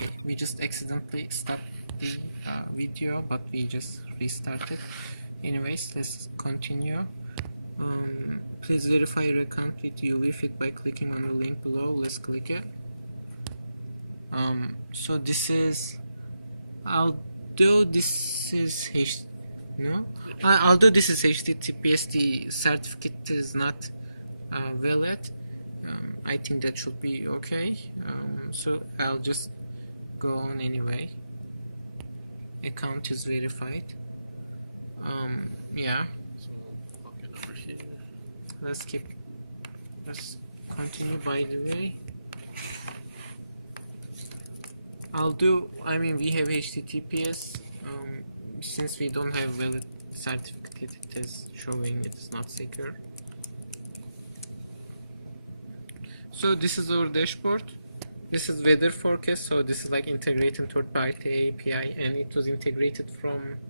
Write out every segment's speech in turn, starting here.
Okay, we just accidentally stopped the video, but we just restarted. Anyways, let's continue. Please verify your account with UV Fit by clicking on the link below. Let's click it. So this is, although this is although this is HTTPS, the certificate is not valid. I think that should be okay. So I'll just go on anyway. Account is verified. Yeah. Let's continue. By the way, we have HTTPS. Since we don't have valid certificate, it is showing it's not secure. So this is our dashboard. This is weather forecast. So this is like integrated third-party API, and it was integrated from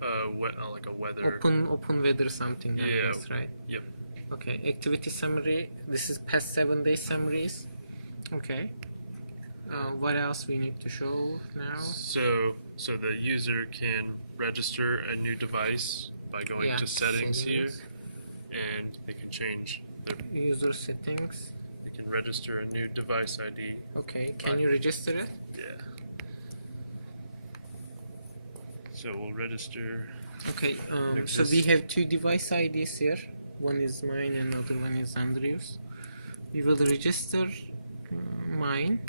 like a weather open weather something. Yeah. I guess, right? Yep. Okay. Activity summary. This is past 7 day summaries. Okay. What else we need to show now? So the user can register a new device by going to settings here, and they can change the user settings. They can register a new device ID. Okay, can you register it? Yeah. So we'll register. Okay, so we have 2 device IDs here. One is mine and another one is Andrew's. We will register mine.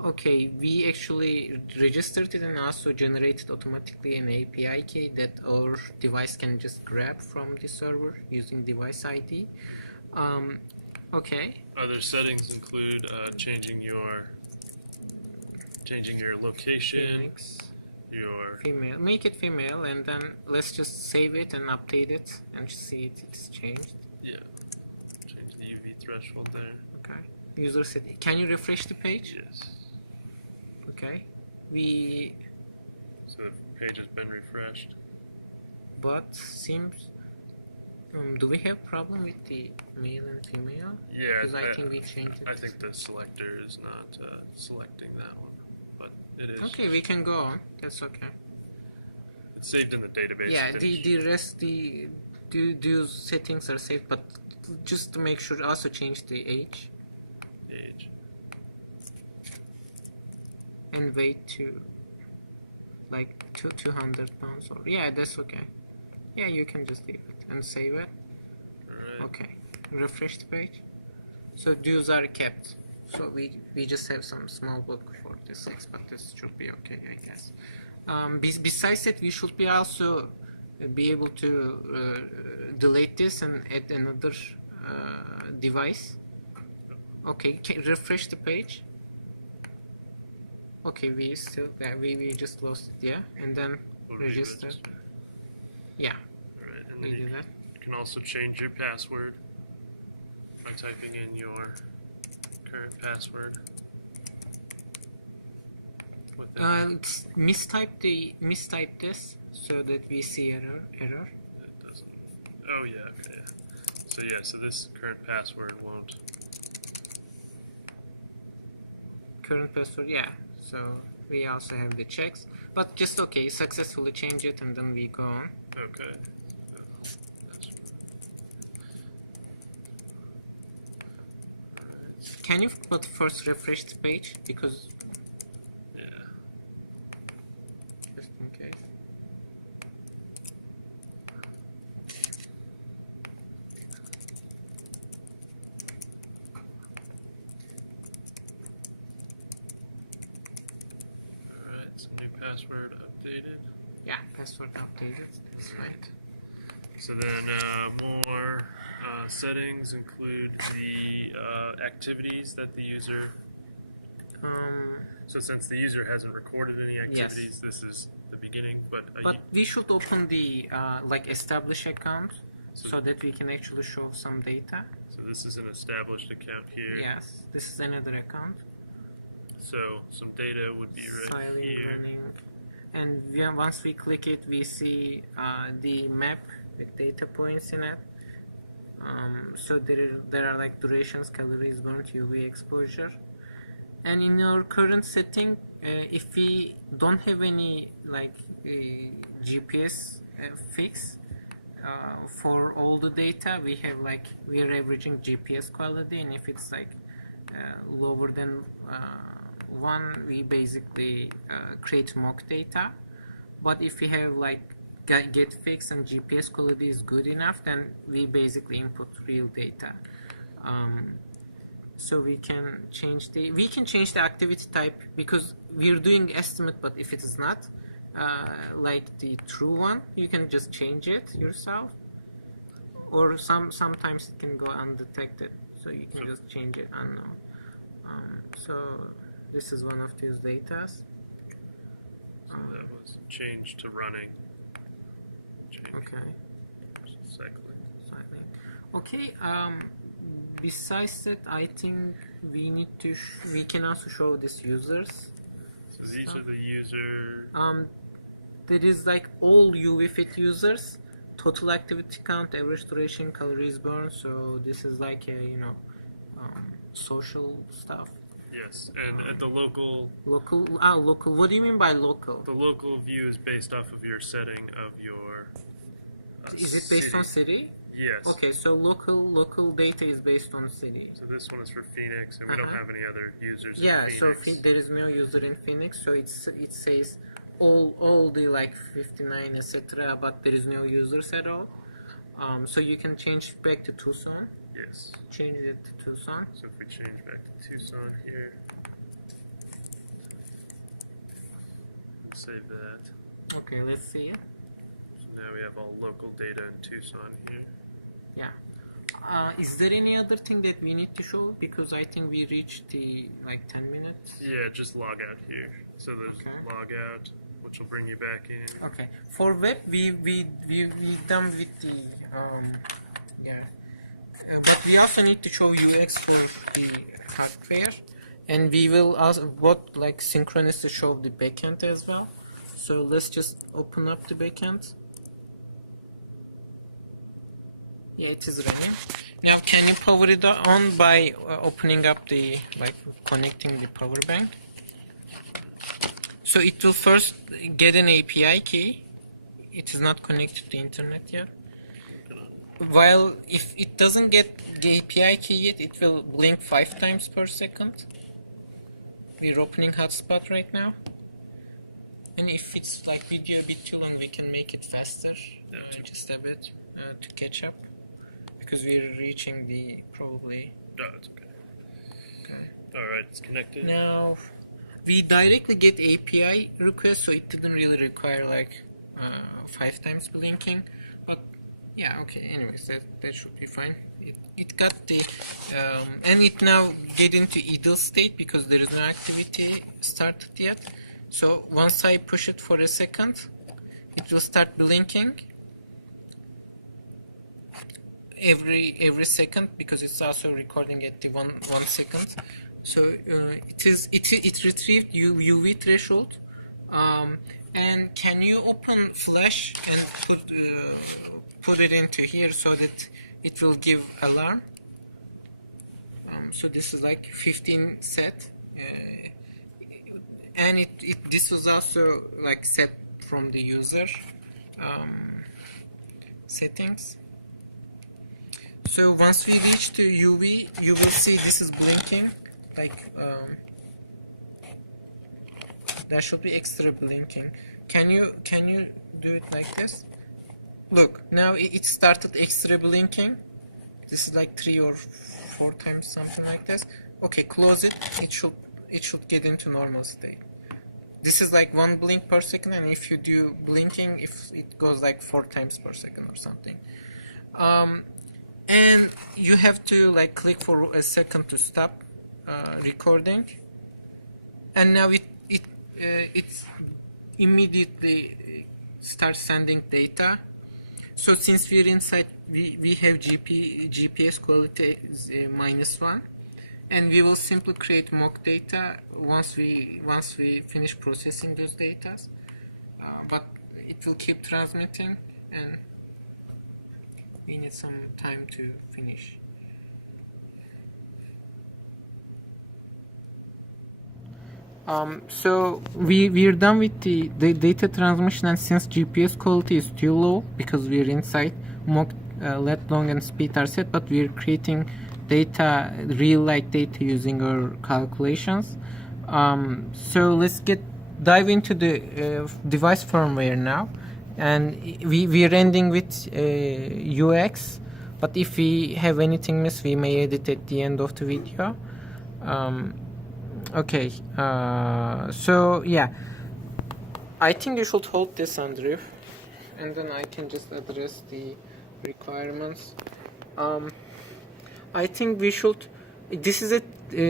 Okay, we actually registered it and also generated automatically an API key that our device can just grab from the server using device ID. Okay. Other settings include changing your location, your female. Make it female, and then let's just save it and update it and see it's changed. Yeah. Change the UV threshold there. Okay. User setting. Can you refresh the page? Yes. Okay. So the page has been refreshed. But seems. Do we have problem with the male and female? Yeah, because I think we changed it. I think the selector is not selecting that one, but it is. Okay, we can go on. That's okay. It's saved in the database. Yeah, the rest those settings are saved, but just to make sure, also change the age. And weight to like 200 pounds. Or yeah, that's okay. Yeah, you can just leave it and save it. Alright. Okay, refresh the page. So dues are kept. So we just have some small book for the sex, but this should be okay, I guess. Besides that, we should be also be able to delete this and add another device. Okay, refresh the page. Okay, we just lost it, yeah, and then register. Yeah. Alright, and we then do that. You can also change your password by typing in your current password. Mistype this so that we see error. It doesn't. Oh yeah. Okay. So this current password won't. Current password, yeah. So we also have the checks, but just okay. Successfully change it, and then we go on. Okay. Can you but first refresh the page because just in case. New password updated. Yeah, password updated. That's right. So then more settings include the activities that the user. So since the user hasn't recorded any activities, this is the beginning. But we should open the establish account so that we can actually show some data. So this is an established account here. Yes, this is another account. So some data would be right here. Running. And once we click it, we see the map with data points in it. So there are like durations, calories burnt, UV exposure. And in our current setting, if we don't have any like GPS fix for all the data, we have like we are averaging GPS quality, and if it's like lower than 1, we basically create mock data. But if we have like get fix and GPS quality is good enough, then we basically input real data. So we can change the activity type, because we're doing estimate, but if it is not like the true one, you can just change it yourself, or sometimes it can go undetected, so you can just change it unknown. So this is one of these data. So that was changed to running. Okay. Cycling. Okay. Besides that, I think we can also show these users. So these are the user. There is like all UV fit users, total activity count, average duration, calories burned. So this is like a social stuff. Yes, and at the local. Local. What do you mean by local? The local view is based off of your setting of your. Is it based on city? Yes. Okay, so local data is based on city. So this one is for Phoenix, and we don't have any other users. Yeah, in so Phoenix. there is no user in Phoenix, so it says all the like 59 etc. But there is no users at all. So you can change back to Tucson. Yes. Change it to Tucson. So if we change back to Tucson here, save that. Okay, let's see it. Now we have all local data in Tucson here. Yeah. Is there any other thing that we need to show? Because I think we reached the like 10 minutes. Yeah, just log out here. So there's log out, which will bring you back in. Okay. For web, we done with the but we also need to show UX for the hardware, and we will also both like synchronous to show the backend as well. So let's just open up the backend. Yeah, it is running. Now, can you power it on by opening up the, like, connecting the power bank? So it will first get an API key. It is not connected to the internet yet. While if it doesn't get the API key yet, it will blink 5 times per second. We're opening hotspot right now. And if it's like video a bit too long, we can make it faster, just a bit, to catch up. Because we're reaching the probably. No, it's okay. Okay. Alright, it's connected. Now, we directly get API request, so it didn't really require like 5 times blinking. But yeah, okay. Anyways, that should be fine. It got the and it now get into idle state because there is no activity started yet. So once I push it for a second, it will start blinking every second, because it's also recording at the one second. So it retrieved UV threshold. And can you open Flash and put it into here so that it will give alarm? So this is like 15 set, and this was also like set from the user settings. So once we reach to UV, you will see this is blinking, like there should be extra blinking. Can you do it like this? Look, now it started extra blinking. This is like 3 or 4 times, something like this. Okay, close it. It should get into normal state. This is like 1 blink per second, and if you do blinking, if it goes like 4 times per second or something. And you have to like click for a second to stop recording, and now it's immediately starts sending data. So since we're inside, we have GPS quality is -1, and we will simply create mock data once we finish processing those data. But it will keep transmitting, and we need some time to finish. So we're done with the data transmission, and since GPS quality is too low because we're inside, mock let long and speed are set, but we're creating data, real like data using our calculations. So let's dive into the device firmware now, and we're ending with UX, but if we have anything missed, we may edit at the end of the video. Okay, so yeah, I think you should hold this, Andrew, and then I can just address the requirements. I think we should. This is a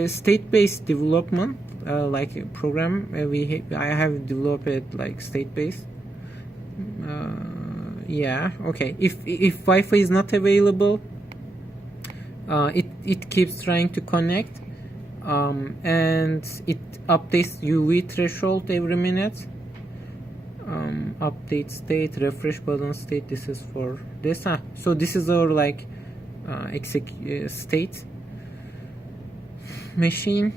state-based development, like a program. I have developed it like state-based. Yeah. Okay. If Wi-Fi is not available, it keeps trying to connect. And it updates UV threshold every minute. Update state, refresh button state. This is for this. So this is our like state machine.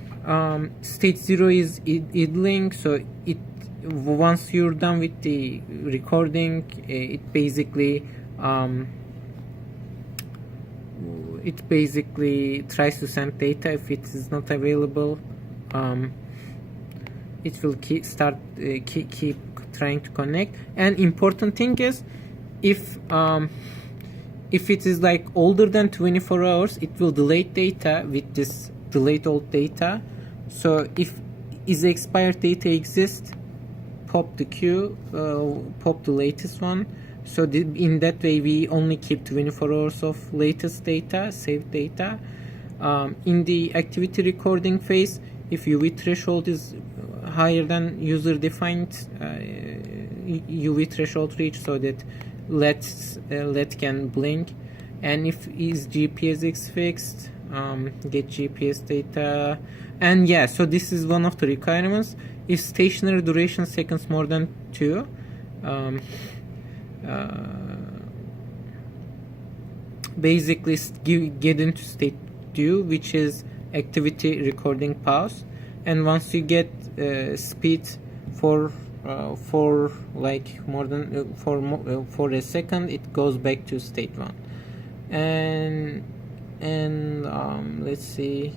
State 0 is idling. So it once you're done with the recording, it basically tries to send data. If it is not available, it will keep trying to connect. And important thing is, if it is like older than 24 hours, it will delete data with this delete old data. So if is expired data exists, pop the queue, pop the latest one. So in that way, we only keep 24 hours of latest data, saved data. In the activity recording phase, if UV threshold is higher than user-defined UV threshold reach, so that LED can blink, and if is GPS is fixed, get GPS data, and yeah. So this is one of the requirements. If stationary duration seconds more than 2. Basically get into state 2, which is activity recording pause, and once you get speed for like more than for a second, it goes back to state 1. And let's see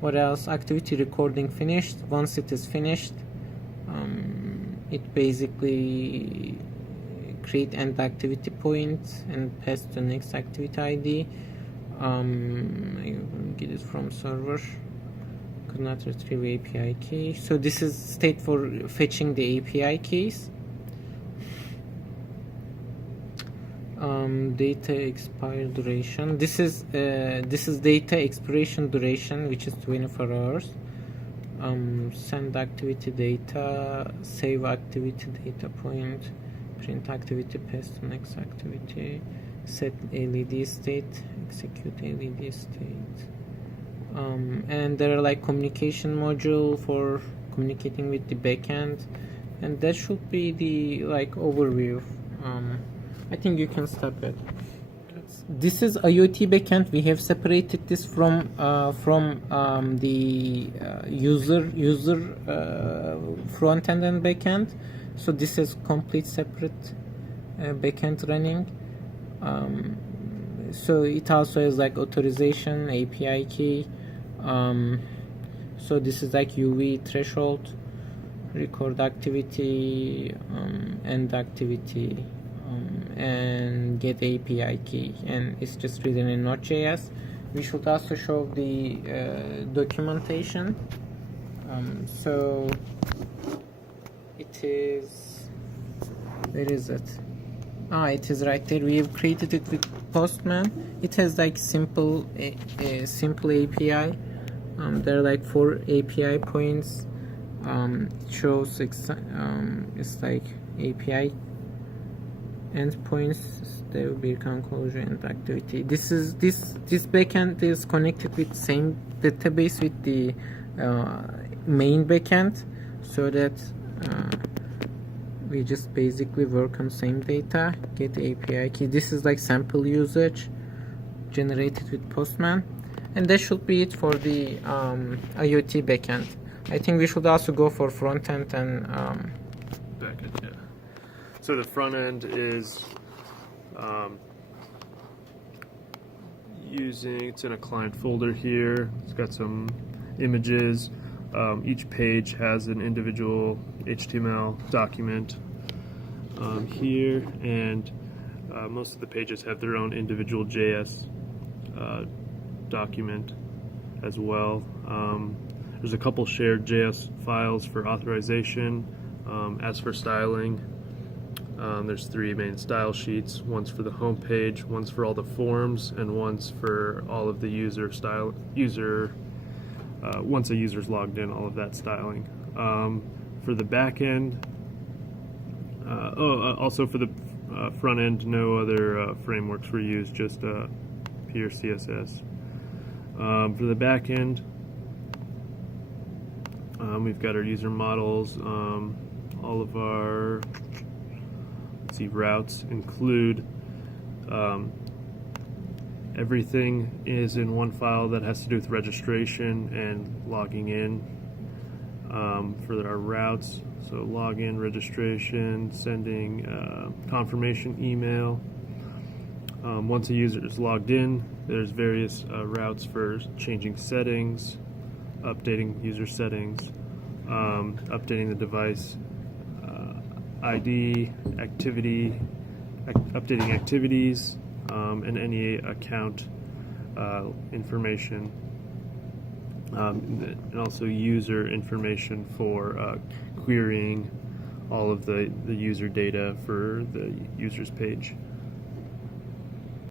what else. Activity recording finished. Once it is finished, it basically create end activity point and pass to next activity ID. Get it from server. Could not retrieve API key. So this is state for fetching the API keys. Data expire duration. This is data expiration duration, which is 24 hours. Send activity data, save activity data point, print activity, pass to next activity, set LED state, execute LED state. And there are like communication module for communicating with the backend, and that should be the like overview. I think you can stop it. This is IoT backend. We have separated this from the user front end and backend. So this is complete separate backend running. So it also has like authorization, API key. So this is like UV threshold, record activity, end activity, and get API key, and it's just written in Node.js. We should also show the documentation. So it is, where is it? It is right there. We have created it with Postman. It has like simple API. There are like 4 API points. It shows it's like API endpoints. There will be conclusion and activity. This backend is connected with same database with the main backend, so that we just basically work on same data, get API key. This is like sample usage generated with Postman, and that should be it for the IoT backend. I think we should also go for front end and Back end, yeah. So the front end is it's in a client folder here. It's got some images. Each page has an individual HTML document here, and most of the pages have their own individual JS document as well. There's a couple shared JS files for authorization. As for styling, there's 3 main style sheets. One's for the home page, one's for all the forms, and one's for all of the once a user's logged in, all of that styling. For the back end, also for the front end, no other frameworks were used, just pure CSS. For the back end, we've got our user models. All of our routes include everything is in one file that has to do with registration and logging in for our routes. So login, registration, sending confirmation email. Once a user is logged in, there's various routes for changing settings, updating user settings, updating the device ID, activity, updating activities, and any account information, and also user information for querying all of the user data for the user's page.